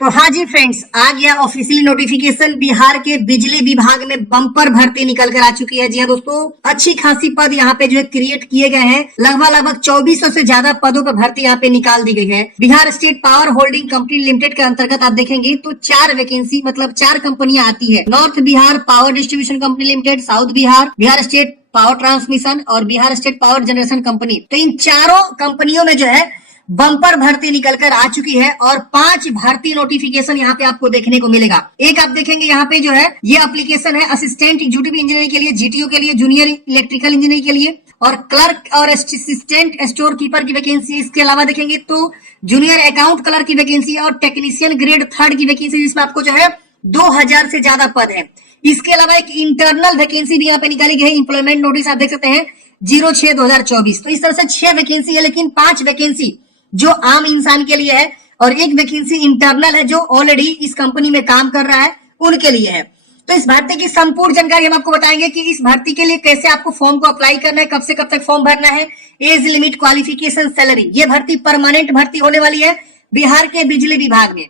तो हाँ जी फ्रेंड्स, आ गया ऑफिशियली नोटिफिकेशन। बिहार के बिजली विभाग में बम्पर भर्ती निकल कर आ चुकी है। जी हाँ दोस्तों, अच्छी खासी पद यहाँ पे जो है क्रिएट किए गए हैं। लगभग 2400 से ज्यादा पदों पर भर्ती यहाँ पे निकाल दी गई है। Bihar state power holding company limited के अंतर्गत आप देखेंगे तो 4 वैकेंसी, मतलब 4 कंपनियां आती है। North Bihar power distribution company limited, south Bihar, Bihar state power transmission और Bihar state power generation company. तो इन चारों कंपनियों में जो है बम्पर भर्ती निकल कर आ चुकी है और 5 भर्ती नोटिफिकेशन यहाँ पे आपको देखने को मिलेगा। एक आप देखेंगे यहाँ पे जो है ये एप्लीकेशन है असिस्टेंट एग्जीक्यूटिव इंजीनियर के लिए, जीटीओ के लिए, जूनियर इलेक्ट्रिकल इंजीनियर के लिए और क्लर्क और असिस्टेंट स्टोर कीपर की वैकेंसी। इसके अलावा देखेंगे तो जूनियर अकाउंट क्लर्क की वैकेंसी और टेक्नीशियन ग्रेड 3 की वैकेंसी, जिसमें आपको जो है 2000 से ज्यादा पद है। इसके अलावा एक इंटरनल वैकेंसी भी यहाँ पे निकाली गई है। इंप्लॉयमेंट नोटिस आप देख सकते हैं 06/2024। तो इस तरह से 6 वैकेंसी है, लेकिन 5 वैकेंसी जो आम इंसान के लिए है और एक वैकेंसी इंटरनल है जो ऑलरेडी इस कंपनी में काम कर रहा है उनके लिए है। तो इस भर्ती की संपूर्ण जानकारी हम आपको बताएंगे कि इस भर्ती के लिए कैसे आपको फॉर्म को अप्लाई करना है, कब से कब तक फॉर्म भरना है, एज लिमिट, क्वालिफिकेशन, सैलरी। ये भर्ती परमानेंट भर्ती होने वाली है बिहार के बिजली विभाग में।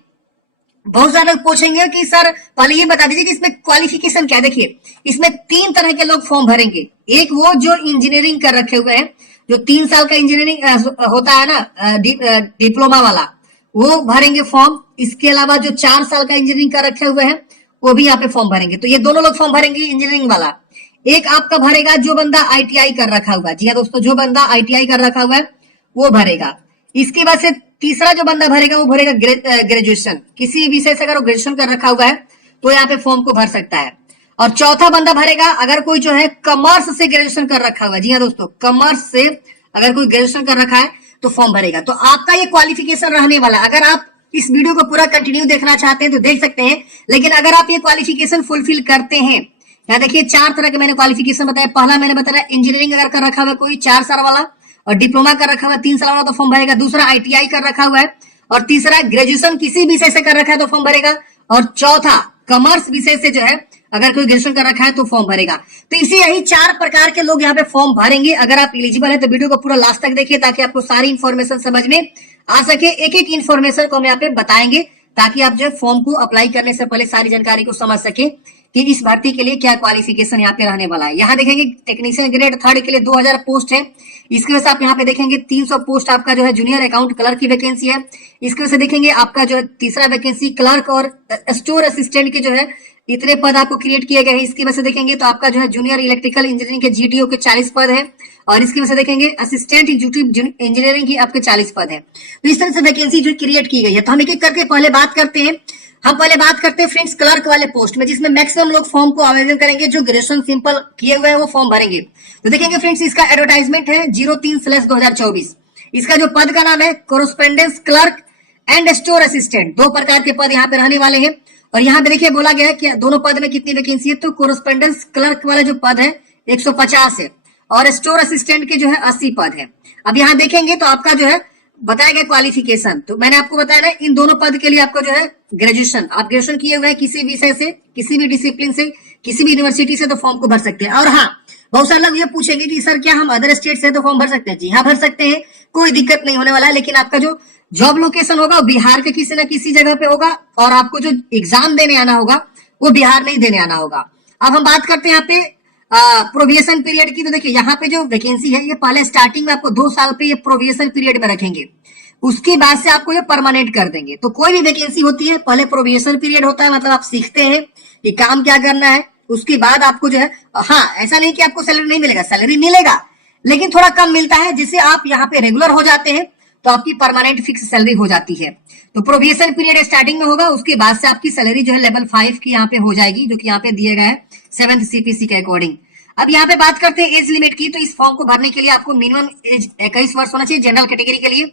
बहुत सारे लोग पूछेंगे कि सर पहले ये बता दीजिए कि इसमें क्वालिफिकेशन क्या है। देखिए, इसमें 3 तरह के लोग फॉर्म भरेंगे। एक वो जो इंजीनियरिंग कर रखे हुए हैं, जो 3 साल का इंजीनियरिंग होता है ना, डिप्लोमा वाला, वो भरेंगे फॉर्म। इसके अलावा जो 4 साल का इंजीनियरिंग कर रखे हुए हैं वो भी यहाँ पे फॉर्म भरेंगे। तो ये दोनों लोग फॉर्म भरेंगे इंजीनियरिंग वाला। एक आपका भरेगा जो बंदा आईटीआई कर रखा हुआ है। जी हाँ दोस्तों, जो बंदा आईटीआई कर रखा हुआ है वो भरेगा। इसके बाद से तीसरा जो बंदा भरेगा वो भरेगा ग्रेजुएशन, किसी विषय से अगर वो ग्रेजुएशन कर रखा हुआ है तो यहाँ पे फॉर्म को भर सकता है। और चौथा बंदा भरेगा अगर कोई जो है कॉमर्स से ग्रेजुएशन कर रखा हुआ है। जी हाँ दोस्तों, कॉमर्स से अगर कोई ग्रेजुएशन कर रखा है तो फॉर्म भरेगा। तो आपका ये क्वालिफिकेशन रहने वाला। अगर आप इस वीडियो को पूरा कंटिन्यू देखना चाहते हैं तो देख सकते हैं, लेकिन अगर आप ये क्वालिफिकेशन फुलफिल करते हैं, यहाँ देखिए 4 तरह के मैंने क्वालिफिकेशन बताया। पहला मैंने बताया इंजीनियरिंग अगर कर रखा हुआ है कोई 4 साल वाला, और डिप्लोमा कर रखा हुआ है 3 साल वाला तो फॉर्म भरेगा। दूसरा आईटीआई कर रखा हुआ है, और तीसरा ग्रेजुएशन किसी विषय से कर रखा है तो फॉर्म भरेगा, और चौथा कॉमर्स विषय से जो है अगर कोई ग्रेजुएशन कर रखा है तो फॉर्म भरेगा। तो इसी यही 4 प्रकार के लोग यहाँ पे फॉर्म भरेंगे। अगर आप एलिजिबल है तो वीडियो को पूरा लास्ट तक देखिए ताकि आपको सारी इंफॉर्मेशन समझ में आ सके। एक एक इंफॉर्मेशन को हम यहाँ पे बताएंगे ताकि आप जो फॉर्म को अप्लाई करने से पहले सारी जानकारी को समझ सके कि इस भर्ती के लिए क्या क्वालिफिकेशन यहाँ पे रहने वाला है। यहाँ देखेंगे टेक्नीशियन ग्रेड 3 के लिए 2000 पोस्ट है। इसके वजह से आप यहाँ पे देखेंगे 300 पोस्ट आपका जो है जूनियर अकाउंट क्लर्क की वैकेंसी है। इसके वजह से देखेंगे आपका जो है तीसरा वैकेंसी क्लर्क और स्टोर असिस्टेंट के जो है इतने पद आपको क्रिएट किए गए हैं। इसकी वजह से देखेंगे तो आपका जो है जूनियर इलेक्ट्रिकल इंजीनियरिंग के जीटीओ के 40 पद है, और इसकी वजह से देखेंगे असिस्टेंट एग्जीक्यूटिव इंजीनियरिंग की आपके 40 पद है। तो इस तरह से वैकेंसी जो क्रिएट की गई है। तो हम एक एक करके पहले बात करते हैं। फ्रेंड्स क्लर्क वाले पोस्ट में, जिसमें मैक्सिमम लोग फॉर्म को आवेदन करेंगे जो ग्रेजुएशन सिंपल किए हुए हैं वो फॉर्म भरेंगे। तो देखेंगे फ्रेंड्स, इसका एडवर्टाइजमेंट है 03/2024। इसका जो पद का नाम है correspondence clerk and store assistant. 2 प्रकार के पद यहाँ पे रहने वाले हैं। और यहाँ पे देखिए बोला गया है कि दोनों पद में कितनी वैकेंसी है। तो कोरस्पोंडेंस क्लर्क वाला जो पद है 150 है, और स्टोर असिस्टेंट के जो है 80 पद है। अब यहाँ देखेंगे तो आपका जो है बताया गया क्वालिफिकेशन, तो मैंने आपको बताया ना इन दोनों पद के लिए आपको जो है ग्रेजुएशन, आप ग्रेजुएशन किए हुए हैं किसी विषय से, किसी भी डिसिप्लिन से, किसी भी यूनिवर्सिटी से, तो फॉर्म को भर सकते हैं। और हाँ, बहुत सारे लोग ये पूछेंगे कि सर क्या हम अदर स्टेट से तो फॉर्म भर सकते हैं? जी हाँ, भर सकते हैं, कोई दिक्कत नहीं होने वाला है। लेकिन आपका जो जॉब लोकेशन होगा वो बिहार के किसी न किसी जगह पे होगा, और आपको जो एग्जाम देने आना होगा वो बिहार में ही देने आना होगा। अब हम बात करते हैं यहाँ पे प्रोविएशन पीरियड की। तो देखिए यहाँ पे जो वैकेंसी है ये पहले स्टार्टिंग में आपको 2 साल पे ये प्रोविएशन पीरियड में रखेंगे, उसके बाद से आपको ये परमानेंट कर देंगे। तो कोई भी वैकेंसी होती है पहले प्रोविएशन पीरियड होता है, मतलब आप सीखते हैं कि काम क्या करना है, उसके बाद आपको जो है, हाँ ऐसा नहीं कि आपको सैलरी नहीं मिलेगा, सैलरी मिलेगा लेकिन थोड़ा कम मिलता है। जिससे आप यहाँ पे रेगुलर हो जाते हैं तो आपकी परमानेंट फिक्स सैलरी हो जाती है। तो प्रोविएशन पीरियड स्टार्टिंग में होगा, उसके बाद से आपकी सैलरी जो है लेवल 5 की यहाँ पे हो जाएगी, जो कि यहाँ पे दिए गए है 7th CPC के अकॉर्डिंग। अब यहाँ पे बात करते हैं एज लिमिट की। तो इस फॉर्म को भरने के लिए आपको मिनिमम एज 21 वर्ष होना चाहिए जनरल कैटेगरी के लिए,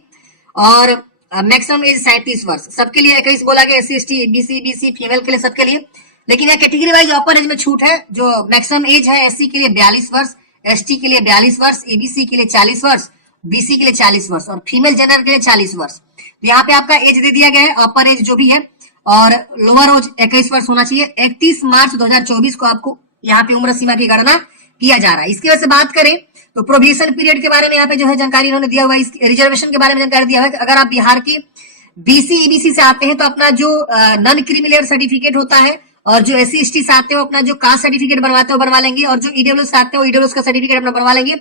और मैक्सिमम एज 37 वर्ष। सबके लिए 21 बोला गया, SC ST BC BC female के लिए सबके लिए। लेकिन यह कैटेगरी वाइज अपर एज में छूट है। जो मैक्सिमम एज है SC के लिए 42 वर्ष, ST के लिए 42 वर्ष, EBC के लिए 40 वर्ष, BC के लिए 40 वर्ष और फीमेल जनरल के लिए 40 वर्ष। तो यहाँ पे आपका एज दे दिया गया है, अपर एज जो भी है, और लोअर एज 21 वर्ष होना चाहिए। 31 मार्च 2024 को आपको यहाँ पे उम्र सीमा की गणना किया जा रहा है। इसकी वजह से बात करें तो प्रोविएशन पीरियड के बारे में यहाँ पे जो है जानकारी इन्होंने दिया हुआ है। रिजर्वेशन के बारे में जानकारी दिया हुआ है कि अगर आप बिहार की बीसी ईबीसी से आते हैं तो अपना जो नॉन क्रीमी सर्टिफिकेट होता है, और जो एससी एसटी से आते हो अपना जो कास्ट सर्टिफिकेट बनवाते हो बनवा लेंगे, और जो ईडब्ल्यूएस से आते हो ईडब्ल्यूएस का सर्टिफिकेट अपना बनवा लेंगे,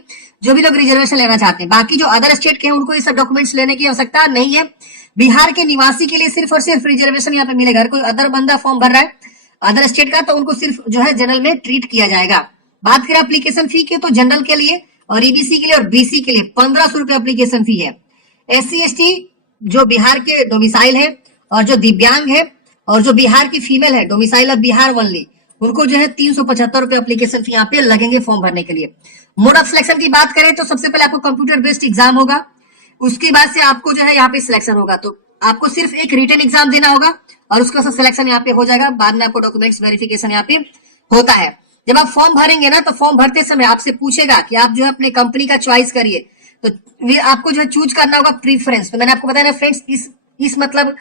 जो भी लोग रिजर्वेशन लेना चाहते हैं। बाकी जो अदर स्टेट के हैं उनको ये सब डॉक्यूमेंट्स लेने की आवश्यकता नहीं है। बिहार के निवासी के लिए सिर्फ और सिर्फ रिजर्वेशन यहाँ पे मिलेगा। अगर कोई अदर बंदा फॉर्म भर रहा है अदर स्टेट का तो उनको सिर्फ जो है जनरल में ट्रीट किया जाएगा। बात करें एप्लीकेशन फी की तो जनरल के लिए और ईबीसी के लिए और बीसी के लिए 1500 रुपए एप्लीकेशन फी है। एससी एसटी जो बिहार के डोमिसाइल है और जो दिव्यांग है और जो बिहार की फीमेल है डोमिसाइल ऑफ बिहार ओनली, उनको जो है 375 रुपए एप्लीकेशन फी यहाँ पे लगेंगे फॉर्म भरने के लिए। मोड ऑफ सिलेक्शन की बात करें तो सबसे पहले आपको कंप्यूटर बेस्ड एग्जाम होगा, उसके बाद से आपको जो है यहाँ पे सिलेक्शन होगा। तो आपको सिर्फ एक रिटन एग्जाम देना होगा और उसका सिलेक्शन यहाँ पे हो जाएगा। बाद में आपको डॉक्यूमेंट्स वेरिफिकेशन यहाँ पे होता है। जब आप फॉर्म भरेंगे ना तो फॉर्म भरते समय आपसे पूछेगा कि आप जो है अपने कंपनी का चॉइस करिए, तो आपको जो है चूज करना होगा प्रीफरेंस। तो मैंने आपको बताया ना फ्रेंड्स, इस मतलब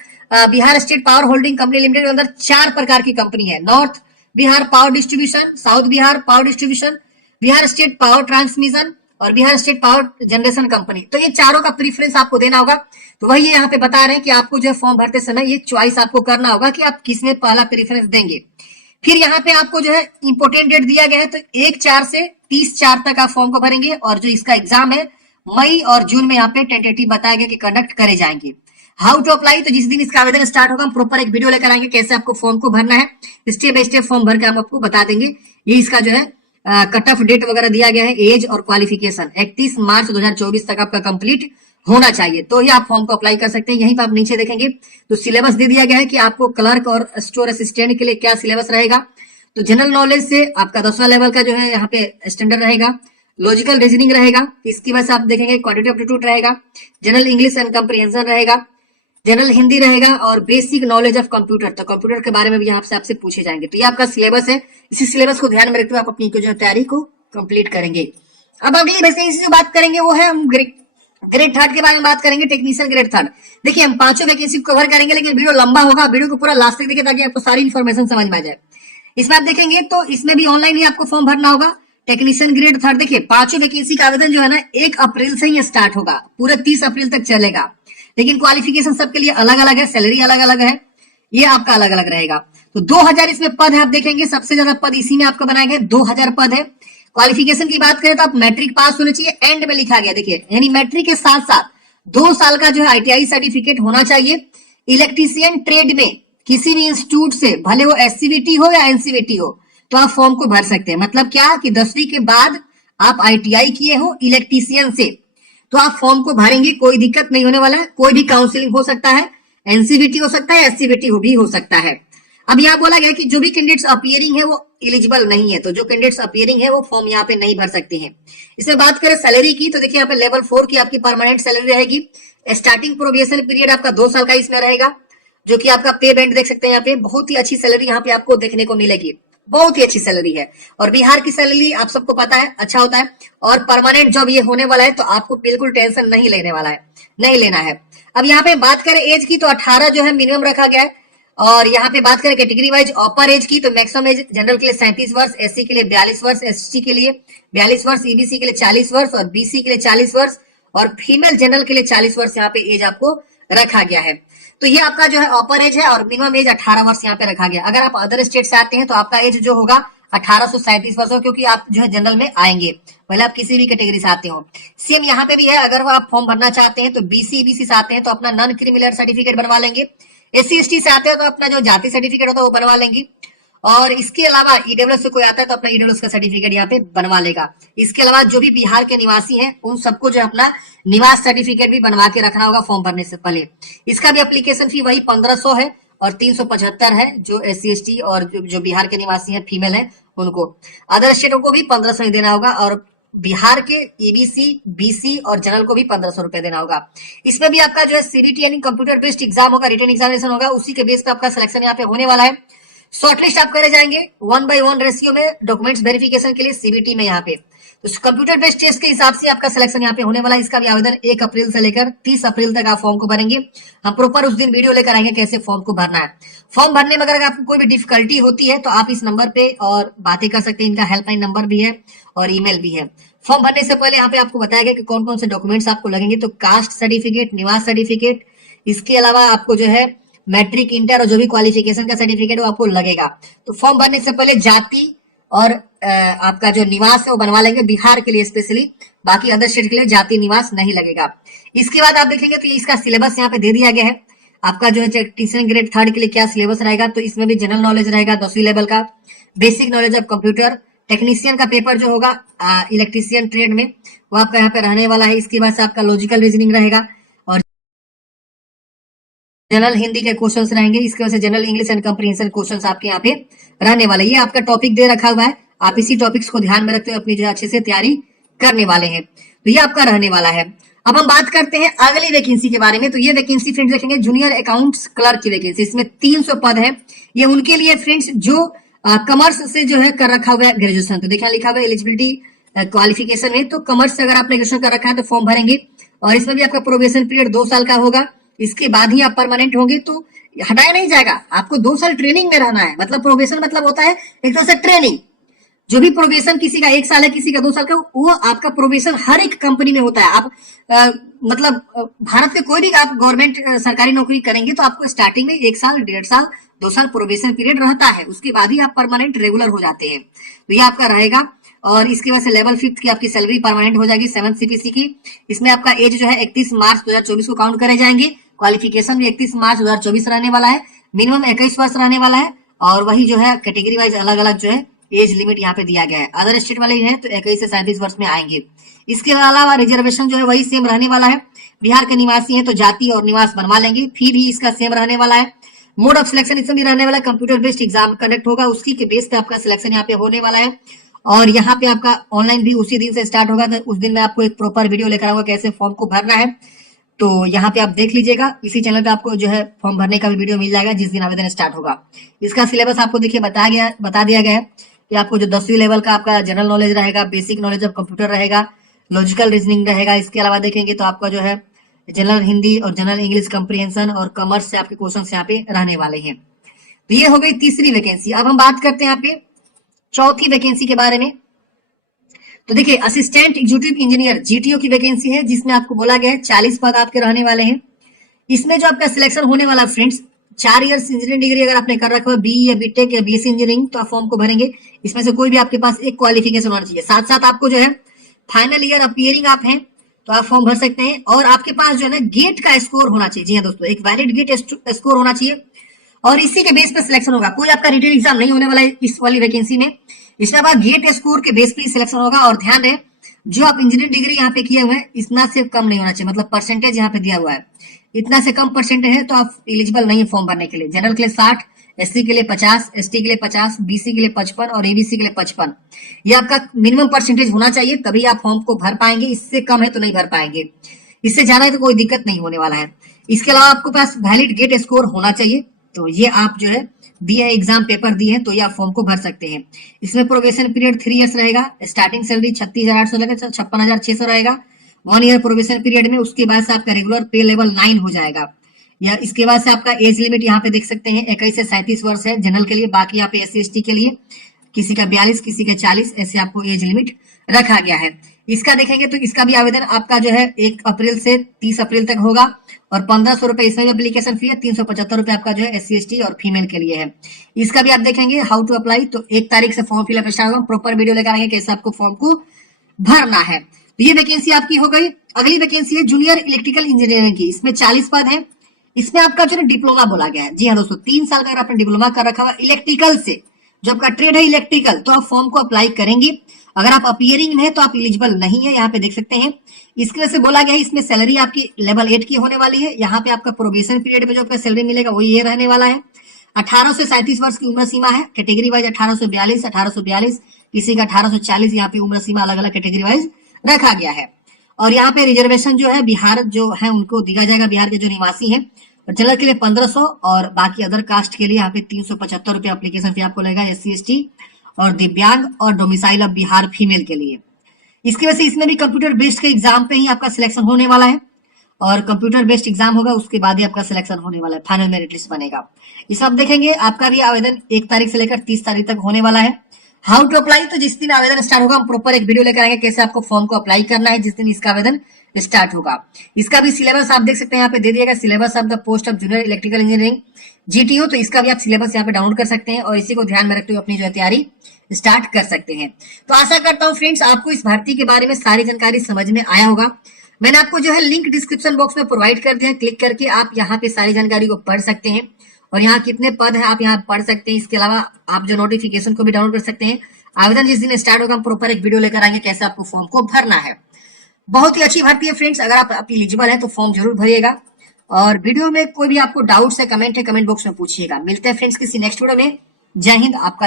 Bihar state power holding company limited के अंदर 4 प्रकार की कंपनी है। North Bihar power distribution, south Bihar power distribution, Bihar state power transmission और Bihar state power generation company. तो ये चारों का प्रीफरेंस आपको देना होगा। तो वही यहाँ पे बता रहे हैं कि आपको जो है फॉर्म भरते समय ये चॉइस आपको करना होगा कि आप किसमें पहला प्रीफरेंस देंगे। फिर यहाँ पे आपको जो है इंपोर्टेंट डेट दिया गया है, तो 1/4 से 30/4 तक आप फॉर्म को भरेंगे। और जो इसका एग्जाम है मई और जून में यहाँ पे टेंटेटिव बताया गया कि कंडक्ट करे जाएंगे। हाउ टू अप्लाई, तो जिस दिन इसका आवेदन स्टार्ट होगा हम प्रॉपर एक वीडियो लेकर आएंगे कैसे आपको फॉर्म को भरना है, स्टेप बाय स्टेप फॉर्म भर के हम आपको बता देंगे। ये इसका जो है कट ऑफ डेट वगैरह दिया गया है, एज और क्वालिफिकेशन 31 मार्च 2024 तक आपका कंप्लीट होना चाहिए, तो ही आप फॉर्म को अप्लाई कर सकते हैं। यहीं पर आप नीचे देखेंगे तो सिलेबस दे दिया गया है कि आपको क्लर्क और स्टोर असिस्टेंट के लिए क्या सिलेबस रहेगा। तो जनरल नॉलेज से आपका 10वां लेवल का जो है यहाँ पे स्टैंडर्ड रहेगा, लॉजिकल रीजनिंग रहेगा, इसकी वजह से आप देखेंगे क्वांटिटेटिव एप्टीट्यूड रहेगा, जनरल इंग्लिश एंड कंप्रीहेंशन रहेगा, जनरल हिंदी रहेगा और बेसिक नॉलेज ऑफ कंप्यूटर। तो कंप्यूटर के बारे में भी यहाँ से आपसे पूछे जाएंगे। तो ये आपका सिलेबस है, इसी सिलेबस को ध्यान में रखते हुए आप अपनी जो तैयारी को कंप्लीट करेंगे। अब अगली वैकेंसी जो बात करेंगे वो है हम ग्रेड 3 के बारे में बात करेंगे, टेक्नीशियन ग्रेड 3। देखिए हम 5 वैकेंसी कवर करेंगे, लेकिन वीडियो लंबा होगा, वीडियो को पूरा लास्ट तक देखिए ताकि आपको सारी इन्फॉर्मेशन समझ में आ जाए। इसमें आप देखेंगे तो इसमें भी ऑनलाइन ही आपको फॉर्म भरना होगा। टेक्नीशियन ग्रेड 3 देखिए 5 वैकेंसी का आवेदन जो है ना 1 अप्रैल से ही स्टार्ट होगा, पूरे 30 अप्रैल तक चलेगा। लेकिन क्वालिफिकेशन सबके लिए अलग अलग है, सैलरी अलग अलग है, ये आपका अलग अलग रहेगा। तो 2000 इसमें पद है, आप देखेंगे सबसे ज्यादा पद इसी में आपका बनाए गए 2000 पद है। क्वालिफिकेशन की बात करें तो आप मैट्रिक पास होने चाहिए, एंड में लिखा गया देखिए, यानी मैट्रिक के साथ साथ 2 साल का जो है आईटीआई सर्टिफिकेट होना चाहिए। इलेक्ट्रीशियन ट्रेड में किसी भी इंस्टीट्यूट से, भले वो एससीवीटी हो या एनसीवीटी हो, तो आप फॉर्म को भर सकते हैं। मतलब क्या कि 10वीं के बाद आप आईटीआई किए हो इलेक्ट्रीशियन से, तो आप फॉर्म को भरेंगे, कोई दिक्कत नहीं होने वाला है। कोई भी काउंसलिंग हो सकता है, एनसीवीटी हो सकता है, एससीवीटी भी हो सकता है। अब यहाँ बोला गया कि जो भी कैंडिडेट्स अपीयरिंग है वो एलिजिबल नहीं है, तो जो कैंडिडेट्स अपीयरिंग है वो फॉर्म यहाँ पे नहीं भर सकते हैं। इसमें बात करें सैलरी की तो देखिए यहाँ पे लेवल 4 की आपकी परमानेंट सैलरी रहेगी। स्टार्टिंग प्रोबेशन पीरियड आपका 2 साल का इसमें रहेगा, जो कि आपका पे बैंड देख सकते हैं यहाँ पे, बहुत ही अच्छी सैलरी यहाँ पे आपको देखने को मिलेगी, बहुत ही अच्छी सैलरी है। और बिहार की सैलरी आप सबको पता है अच्छा होता है, और परमानेंट जॉब ये होने वाला है, तो आपको बिल्कुल टेंशन नहीं लेने वाला है, नहीं लेना है। अब यहाँ पे बात करें एज की तो 18 जो है मिनिमम रखा गया है। और यहाँ पे बात करें कैटेगरी वाइज अपर एज की तो मैक्सिमम एज जनरल के लिए 37 वर्ष, एससी के लिए 42 वर्ष, एसटी के लिए 42 वर्ष, ईबीसी के लिए 40 वर्ष और बीसी के लिए 40 वर्ष और फीमेल जनरल के लिए 40 वर्ष यहाँ पे एज आपको रखा गया है। तो ये आपका जो है अपर एज है और मिनिमम एज 18 वर्ष यहाँ पे रखा गया। अगर आप अदर स्टेट से आते हैं तो आपका एज जो होगा 1837 वर्ष हो, क्योंकि आप जो है जनरल में आएंगे, पहले आप किसी भी कैटेगरी से आते हो। सेम यहाँ पे भी है, अगर आप फॉर्म भरना चाहते हैं तो बीसी से आते हैं तो अपना नॉन क्रिमिनल सर्टिफिकेट बनवा लेंगे। एससी एसटी से आते हो तो अपना जो जाति सर्टिफिकेट होता है वो बनवा लेंगे। और इसके अलावा ईडब्ल्यूएस से कोई आता है तो अपना ईडब्ल्यूएस का सर्टिफिकेट यहाँ पे बनवा लेगा। इसके अलावा जो भी बिहार के निवासी हैं उन सबको जो अपना निवास सर्टिफिकेट भी बनवा के रखना होगा फॉर्म भरने से पहले। इसका भी एप्लीकेशन फी वही 1500 है और 375 है जो एससी एसटी और जो बिहार के निवासी हैं फीमेल है उनको। अदर स्टेटों को भी 1500 ही देना होगा और बिहार के ईबीसी, बीसी और जनरल को भी 1500 रुपए देना होगा। इसमें भी आपका जो है सीबीटी यानी कंप्यूटर बेस्ड एग्जाम होगा, रिटन एग्जामिनेशन होगा, उसी के बेस पे आपका सिलेक्शन यहाँ पे होने वाला है। शॉर्टलिस्ट आप करे जाएंगे 1:1 रेशियो में डॉक्यूमेंट्स वेरिफिकेशन के लिए सीबीटी में यहाँ पे। तो कंप्यूटर बेस्ड टेस्ट के हिसाब से आपका सिलेक्शन यहाँ पे होने वाला है। इसका भी आवेदन 1 अप्रैल से लेकर 30 अप्रैल तक आप फॉर्म को भरेंगे। हम प्रॉपर उस दिन वीडियो लेकर आएंगे कैसे फॉर्म को भरना है। फॉर्म भरने में अगर आपको कोई भी डिफिकल्टी होती है तो आप इस नंबर पे और बातें कर सकते हैं, इनका हेल्पलाइन नंबर भी है और ईमेल भी है। फॉर्म भरने से पहले यहाँ पे आपको बताया गया कि कौन कौन से डॉक्यूमेंट्स आपको लगेंगे। तो कास्ट सर्टिफिकेट, निवास सर्टिफिकेट, इसके अलावा आपको जो है मैट्रिक, इंटर और जो भी क्वालिफिकेशन का सर्टिफिकेट वो आपको लगेगा। तो फॉर्म भरने से पहले जाति और आपका जो निवास है वो बनवा लेंगे, बिहार के लिए स्पेशली, बाकी अदर स्टेट के लिए जाति निवास नहीं लगेगा। इसके बाद आप देखेंगे तो इसका सिलेबस यहाँ पे दे दिया गया है। आपका जो है टीचर ग्रेड 3 के लिए क्या सिलेबस रहेगा, तो इसमें भी जनरल नॉलेज रहेगा 10वीं लेवल का, basic knowledge of computer, technician का पेपर जो होगा इलेक्ट्रीशियन ट्रेड में वो आपका यहाँ पे रहने वाला है। इसके बाद से आपका लॉजिकल रीजनिंग रहेगा और जनरल हिंदी के क्वेश्चंस रहेंगे। इसके वजह से general English and comprehension questions आपके यहाँ पे रहने वाले। ये आपका टॉपिक दे रखा हुआ है, आप इसी टॉपिक्स को ध्यान में रखते हुए अपनी जो अच्छे से तैयारी करने वाले हैं। तो ये आपका रहने वाला है। अब हम बात करते हैं अगली वैकेंसी के बारे में। तो ये वैकेंसी फ्रेंड्स देखेंगे जूनियर अकाउंट्स क्लर्क की वैकेंसी, इसमें 300 पद है। ये उनके लिए फ्रेंड्स जो कॉमर्स से जो है कर रखा हुआ है ग्रेजुएशन। तो देखा लिखा हुआ है एलिजिबिलिटी क्वालिफिकेशन में, तो कॉमर्स से अगर आपने ग्रेजुएशन कर रखा है तो फॉर्म भरेंगे और इसमें भी आपका प्रोबेशन पीरियड 2 साल का होगा। इसके बाद ही आप परमानेंट होंगे, तो हटाया नहीं जाएगा। आपको 2 साल ट्रेनिंग में रहना है। मतलब प्रोबेशन मतलब होता है एक तरह से ट्रेनिंग। जो भी प्रोबेशन किसी का 1 साल है, किसी का 2 साल का, वो आपका प्रोबेशन हर एक कंपनी में होता है। आप मतलब भारत के कोई भी आप गवर्नमेंट सरकारी नौकरी करेंगे तो आपको स्टार्टिंग में 1 साल, 1.5 साल, 2 साल प्रोबेशन पीरियड रहता है। उसके बाद ही आप परमानेंट रेगुलर हो जाते हैं। तो ये आपका रहेगा। और इसके बाद से लेवल 5 की आपकी सैलरी परमानेंट हो जाएगी 7 सीपीसी की। इसमें आपका एज जो है 31 मार्च 2024 को काउंट करे जाएंगे। क्वालिफिकेशन भी 31 मार्च 2024 रहने वाला है। मिनिमम 21 वर्ष रहने वाला है। और वही जो है कैटेगरी वाइज अलग अलग जो है एज लिमिट यहाँ पे दिया गया है। अदर स्टेट वाले हैं तो 21 से 37 वर्ष में आएंगे। इसके अलावा रिजर्वेशन जो है वही सेम रहने वाला है। बिहार के निवासी हैं तो जाति और निवास बनवा लेंगे, फी भी इसका सेम रहने वाला है। मोड ऑफ सिलेक्शन इसमें भी रहने वाला है, कंप्यूटर बेस्ड एग्जाम कंडक्ट होगा, उसी के बेस पे आपका सिलेक्शन यहाँ पे होने वाला है। और यहाँ पे आपका ऑनलाइन भी उसी दिन से स्टार्ट होगा। तो उस दिन मैं आपको एक प्रॉपर वीडियो लेकर आऊंगा कैसे फॉर्म को भरना है। तो यहाँ पे आप देख लीजिएगा, इसी चैनल पे आपको जो है फॉर्म भरने का भी वीडियो मिल जाएगा जिस दिन आवेदन स्टार्ट होगा। इसका सिलेबस आपको देखिए बता दिया गया है कि आपको जो 10वीं लेवल का आपका जनरल नॉलेज रहेगा, बेसिक नॉलेज ऑफ कंप्यूटर रहेगा, लॉजिकल रीजनिंग रहेगा। इसके अलावा देखेंगे तो आपका जो है जनरल हिंदी और जनरल इंग्लिश कंप्रीहेंशन और कॉमर्स से आपके क्वेश्चन यहाँ पे रहने वाले हैं। तो ये हो गई तीसरी वैकेंसी। अब हम बात करते हैं यहाँ पे चौथी वैकेंसी के बारे में। तो देखिए असिस्टेंट एग्जीक्यूटिव इंजीनियर जीटीओ की वैकेंसी है, जिसमें आपको बोला गया है 40 पद आपके रहने वाले हैं। इसमें जो आपका सिलेक्शन होने वाला फ्रेंड्स, 4 इयर्स इंजीनियरिंग डिग्री अगर आपने कर रखा है, बीई या बीटेक या बीएससी इंजीनियरिंग, तो आप फॉर्म को भरेंगे। इसमें से कोई भी आपके पास एक क्वालिफिकेशन होना चाहिए। साथ साथ आपको जो है फाइनल ईयर अपीयरिंग आप हैं तो आप फॉर्म भर सकते हैं। और आपके पास जो है ना गेट का स्कोर होना चाहिए। जी हाँ दोस्तों, एक वैलिड गेट स्कोर होना चाहिए और इसी के बेस पे सिलेक्शन होगा। कोई आपका रिटन एग्जाम नहीं होने वाला है इस वाली वैकेंसी में। इसके बाद गेट स्कोर के बेस पे सिलेक्शन होगा। और ध्यान रहे, जो आप इंजीनियरिंग डिग्री यहाँ पे किए हुए हैं इतना से कम नहीं होना चाहिए। मतलब परसेंटेज यहाँ पे दिया हुआ है, इतना से कम परसेंटेज है तो आप एलिजिबल नहीं है फॉर्म भरने के लिए। जनरल के लिए 60, एससी के लिए 50, एसटी के लिए 50, बीसी के लिए 55 और एबीसी के लिए 55। ये आपका मिनिमम परसेंटेज होना चाहिए, तभी आप फॉर्म को भर पाएंगे। इससे कम है तो नहीं भर पाएंगे, इससे ज्यादा है तो कोई दिक्कत नहीं होने वाला है। इसके अलावा आपके पास वैलिड गेट स्कोर होना चाहिए। तो ये आप जो है दिए एग्जाम पेपर दिए हैं तो ये आप फॉर्म को भर सकते हैं। इसमें प्रोबेशन पीरियड 3 इयर्स रहेगा। स्टार्टिंग सैलरी 36,800 लेकर 56,600 रहेगा 1 ईयर प्रोबेशन पीरियड में। उसके बाद से आपका रेगुलर पे लेवल 9 हो जाएगा। या इसके बाद से आपका एज लिमिट यहाँ पे देख सकते हैं 21 से 37 वर्ष है जनरल के लिए। बाकी यहाँ पे एससी एसटी के लिए किसी का 42, किसी का 40, ऐसे आपको एज लिमिट रखा गया है। इसका देखेंगे तो इसका भी आवेदन आपका जो है 1 अप्रैल से 30 अप्रैल तक होगा और 1500 रुपए इसमें एप्लीकेशन फी है। 375 रुपए आपका जो है एससी एसटी और फीमेल के लिए है। इसका भी आप देखेंगे हाउ टू अप्लाई, तो 1 तारीख से फॉर्म फिलअप स्टार्ट होगा। प्रॉपर वीडियो लेकर आएंगे कैसे आपको फॉर्म को भरना है। तो ये वैकेंसी आपकी हो गई। अगली वैकेंसी है जूनियर इलेक्ट्रिकल इंजीनियरिंग की। इसमें 40 पद है। इसमें आपका जो है डिप्लोमा बोला गया है। जी हाँ दोस्तों, 3 साल का अगर आपने डिप्लोमा कर रखा हुआ इलेक्ट्रिकल से, जो आपका ट्रेड है इलेक्ट्रिकल, तो आप फॉर्म को अप्लाई करेंगे। अगर आप अपीयरिंग में है तो आप एलिजिबल नहीं है, यहाँ पे देख सकते हैं। इसकी वजह से बोला गया है इसमें सैलरी आपकी लेवल 8 की होने वाली है। यहाँ पे आपका प्रोबेशन पीरियड में जो आपका सैलरी मिलेगा वो ये रहने वाला है। 18 से 37 वर्ष की उम्र सीमा है। कैटेगरी वाइज 1842, किसी का 1840, यहाँ पे उम्र सीमा अलग अलग कैटेगरी वाइज रखा गया है। और यहाँ पे रिजर्वेशन जो है बिहार जो है उनको दिया जाएगा, बिहार के जो निवासी है। जनरल के लिए 1500 और बाकी अदर कास्ट के लिए यहाँ पे 375 रुपए एप्लीकेशन फी आपको लगेगा एससी एसटी और दिव्यांग और डोमिसाइल ऑफ बिहार फीमेल के लिए। इसकी वजह से इसमें भी कंप्यूटर बेस्ड के एग्जाम पे ही आपका सिलेक्शन होने वाला है और कंप्यूटर बेस्ड एग्जाम होगा, उसके बाद ही आपका सिलेक्शन होने वाला है, फाइनल मेरिट लिस्ट बनेगा। ये सब देखेंगे। आपका भी आवेदन 1 तारीख से लेकर 30 तारीख तक होने वाला है। हाउ टू अप्लाई, तो जिस दिन आवेदन स्टार्ट होगा हम प्रॉपर एक वीडियो लेकर आएंगे कैसे आपको फॉर्म को अप्लाई करना है, जिस दिन इसका आवेदन स्टार्ट होगा। इसका भी सिलेबस आप देख सकते हैं, यहाँ पे दे दिएगा syllabus of the post of junior electrical engineering GTO, तो इसका भी आप सिलेबस यहाँ पे डाउनलोड कर सकते हैं और इसी को ध्यान में रखते हुए अपनी जो है तैयारी स्टार्ट कर सकते हैं। तो आशा करता हूँ फ्रेंड्स आपको इस भर्ती के बारे में सारी जानकारी समझ में आया होगा। मैंने आपको जो है लिंक डिस्क्रिप्शन बॉक्स में प्रोवाइड कर दिया है, क्लिक करके आप यहाँ पे सारी जानकारी को पढ़ सकते हैं और यहाँ कितने पद है आप यहाँ पढ़ सकते हैं। इसके अलावा आप जो नोटिफिकेशन को भी डाउनलोड कर सकते हैं। आवेदन जिस दिन स्टार्ट होगा हम प्रॉपर एक वीडियो लेकर आएंगे कैसे आपको फॉर्म को भरना है। बहुत ही अच्छी भर्ती है फ्रेंड्स, अगर आप एलिजिबल हैं तो फॉर्म जरूर भरिएगा और वीडियो में कोई भी आपको डाउट्स है कमेंट बॉक्स में पूछिएगा। मिलते हैं फ्रेंड्स किसी नेक्स्ट वीडियो में। जय हिंद। आपका